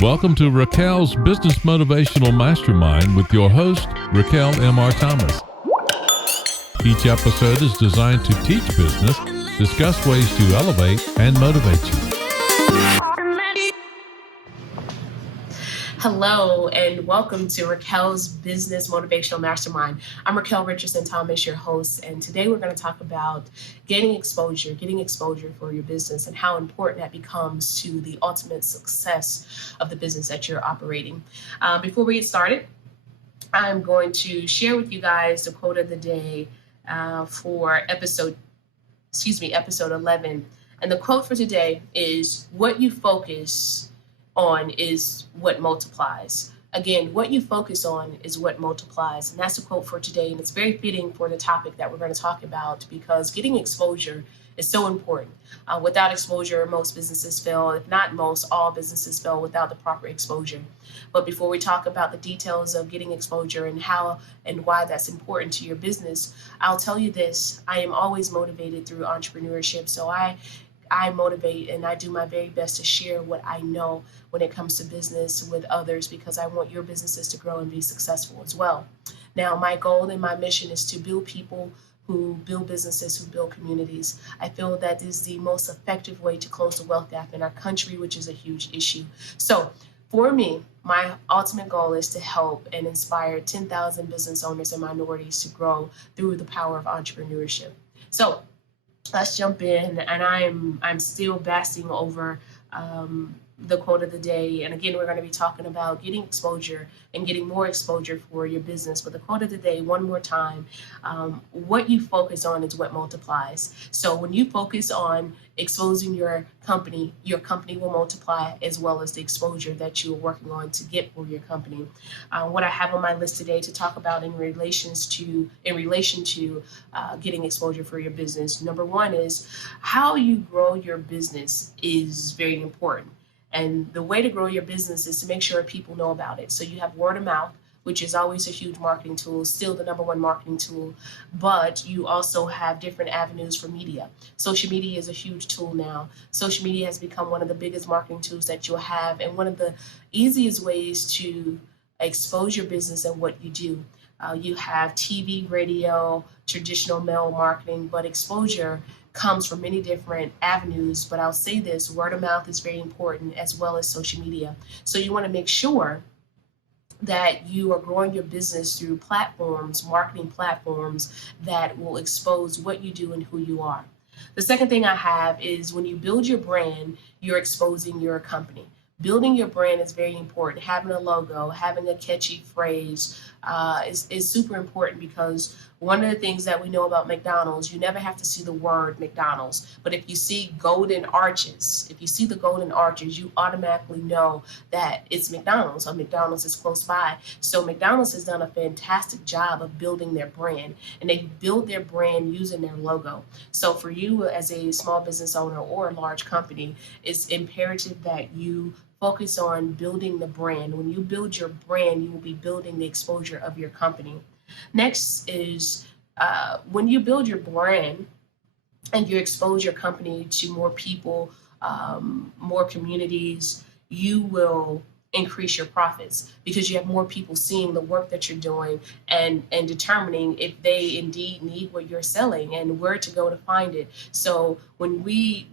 Welcome to Raquel's Business Motivational Mastermind with your host, Raquel M.R. Thomas. Each episode is designed to teach business, discuss ways to elevate, and motivate you. Hello, and welcome to Raquel's Business Motivational Mastermind. I'm Raquel Richardson Thomas, your host, and today we're going to talk about getting exposure for your business and how important that becomes to the ultimate success of the business that you're operating. Before we get started, I'm going to share with you guys the quote of the day for episode 11. And the quote for today is, "What you focus on is what multiplies." Again, what you focus on is what multiplies. And that's the quote for today. And it's very fitting for the topic that we're going to talk about because getting exposure is so important. Without exposure, most businesses fail. If not most, all businesses fail without the proper exposure. But before we talk about the details of getting exposure and how and why that's important to your business, I'll tell you this: I am always motivated through entrepreneurship. So I motivate and I do my very best to share what I know when it comes to business with others because I want your businesses to grow and be successful as well. Now, my goal and my mission is to build people who build businesses, who build communities. I feel that is the most effective way to close the wealth gap in our country, which is a huge issue. So for me, my ultimate goal is to help and inspire 10,000 business owners and minorities to grow through the power of entrepreneurship. So let's jump in, and I'm still basking over the quote of the day. And again, we're going to be talking about getting exposure and getting more exposure for your business. But the quote of the day, one more time, what you focus on is what multiplies. So when you focus on exposing your company will multiply, as well as the exposure that you're working on to get for your company. What I have on my list today to talk about in relation to getting exposure for your business. Number one is how you grow your business is very important. And the way to grow your business is to make sure people know about it. So you have word of mouth, which is always a huge marketing tool, still the number one marketing tool, but you also have different avenues for media. Social media is a huge tool now. Social media has become one of the biggest marketing tools that you'll have, and one of the easiest ways to expose your business and what you do. You have TV, radio, traditional mail marketing, but exposure comes from many different avenues. But I'll say this: word of mouth is very important, as well as social media. So you want to make sure that you are growing your business through marketing platforms that will expose what you do and who you are. The second thing I have is when you build your brand, you're exposing your company. Building your brand is very important. Having a logo, having a catchy phrase is super important, because one of the things that we know about McDonald's, you never have to see the word McDonald's. But if you see the golden arches, you automatically know that it's McDonald's, or McDonald's is close by. So McDonald's has done a fantastic job of building their brand, and they build their brand using their logo. So for you as a small business owner or a large company, it's imperative that you focus on building the brand. When you build your brand, you will be building the exposure of your company. Next is when you build your brand and you expose your company to more people, more communities, you will increase your profits because you have more people seeing the work that you're doing and determining if they indeed need what you're selling and where to go to find it. So when we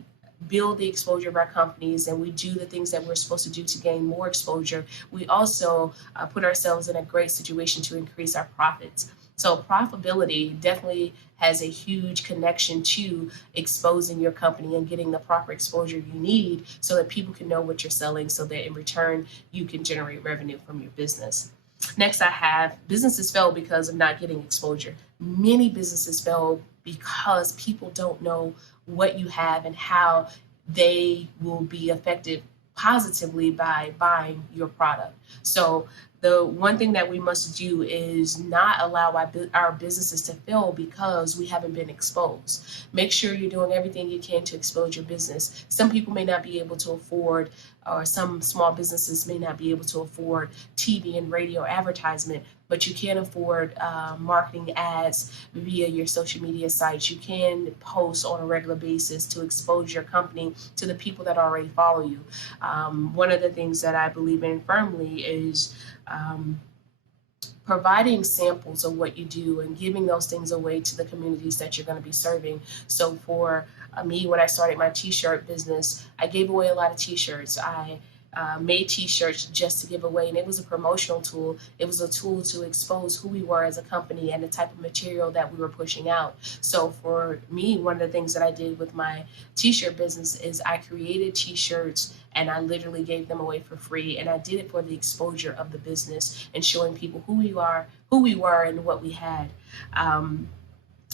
build the exposure of our companies and we do the things that we're supposed to do to gain more exposure, we also put ourselves in a great situation to increase our profits. So profitability definitely has a huge connection to exposing your company and getting the proper exposure you need so that people can know what you're selling, so that in return you can generate revenue from your business. Next, I have businesses fail because of not getting exposure. Many businesses fail because people don't know what you have and how they will be affected positively by buying your product. So The one thing that we must do is not allow our businesses to fail because we haven't been exposed. Make sure you're doing everything you can to expose your business. Some people may not be able to afford, or some small businesses may not be able to afford TV and radio advertisement, but you can afford marketing ads via your social media sites. You can post on a regular basis to expose your company to the people that already follow you. One of the things that I believe in firmly is providing samples of what you do and giving those things away to the communities that you're going to be serving. So for me, when I started my t-shirt business, I gave away a lot of t-shirts. I made t-shirts just to give away, and it was a promotional tool. It was a tool to expose who we were as a company and the type of material that we were pushing out. So for me, one of the things that I did with my t-shirt business is I created t-shirts and I literally gave them away for free, and I did it for the exposure of the business and showing people who we were and what we had.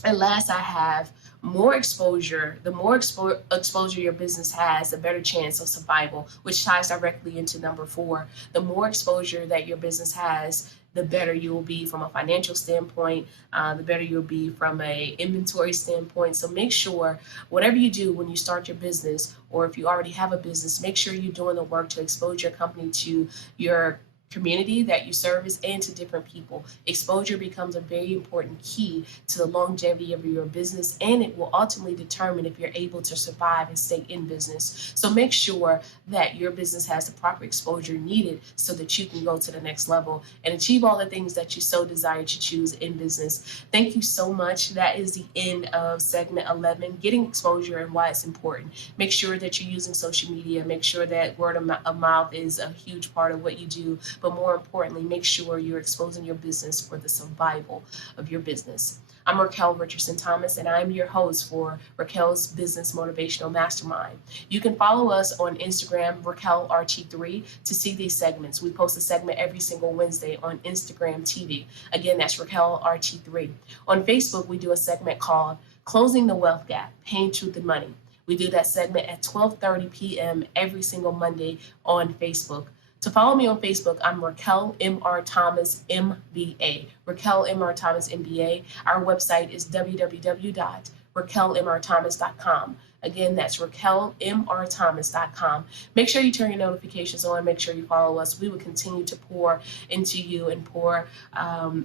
And last, I have more exposure. The more exposure your business has, the better chance of survival, which ties directly into number 4. The more exposure that your business has, the better you will be from a financial standpoint, the better you'll be from a inventory standpoint. So make sure whatever you do when you start your business, or if you already have a business, make sure you're doing the work to expose your company to your community that you service and to different people. Exposure becomes a very important key to the longevity of your business, and it will ultimately determine if you're able to survive and stay in business. So make sure that your business has the proper exposure needed so that you can go to the next level and achieve all the things that you so desire to choose in business. Thank you so much. That is the end of segment 11, getting exposure and why it's important. Make sure that you're using social media. Make sure that word of mouth is a huge part of what you do. But more importantly, make sure you're exposing your business for the survival of your business. I'm Raquel Richardson Thomas, and I'm your host for Raquel's Business Motivational Mastermind. You can follow us on Instagram, RaquelRT3, to see these segments. We post a segment every single Wednesday on Instagram TV. Again, that's RaquelRT3. On Facebook, we do a segment called Closing the Wealth Gap, Pain, Truth, and Money. We do that segment at 12:30 p.m. every single Monday on Facebook. To follow me on Facebook, I'm Raquel M.R. Thomas, MBA. Raquel M.R. Thomas, MBA. Our website is www.raquelmrthomas.com. Again, that's raquelmrthomas.com. Make sure you turn your notifications on. Make sure you follow us. We will continue to pour into you and pour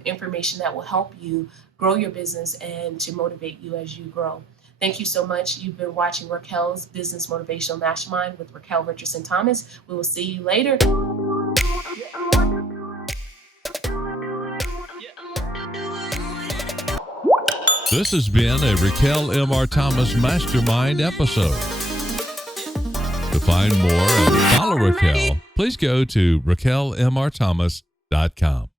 information that will help you grow your business and to motivate you as you grow. Thank you so much. You've been watching Raquel's Business Motivational Mastermind with Raquel Richardson Thomas. We will see you later. This has been a Raquel M.R. Thomas Mastermind episode. To find more and follow Raquel, please go to raquelmrthomas.com.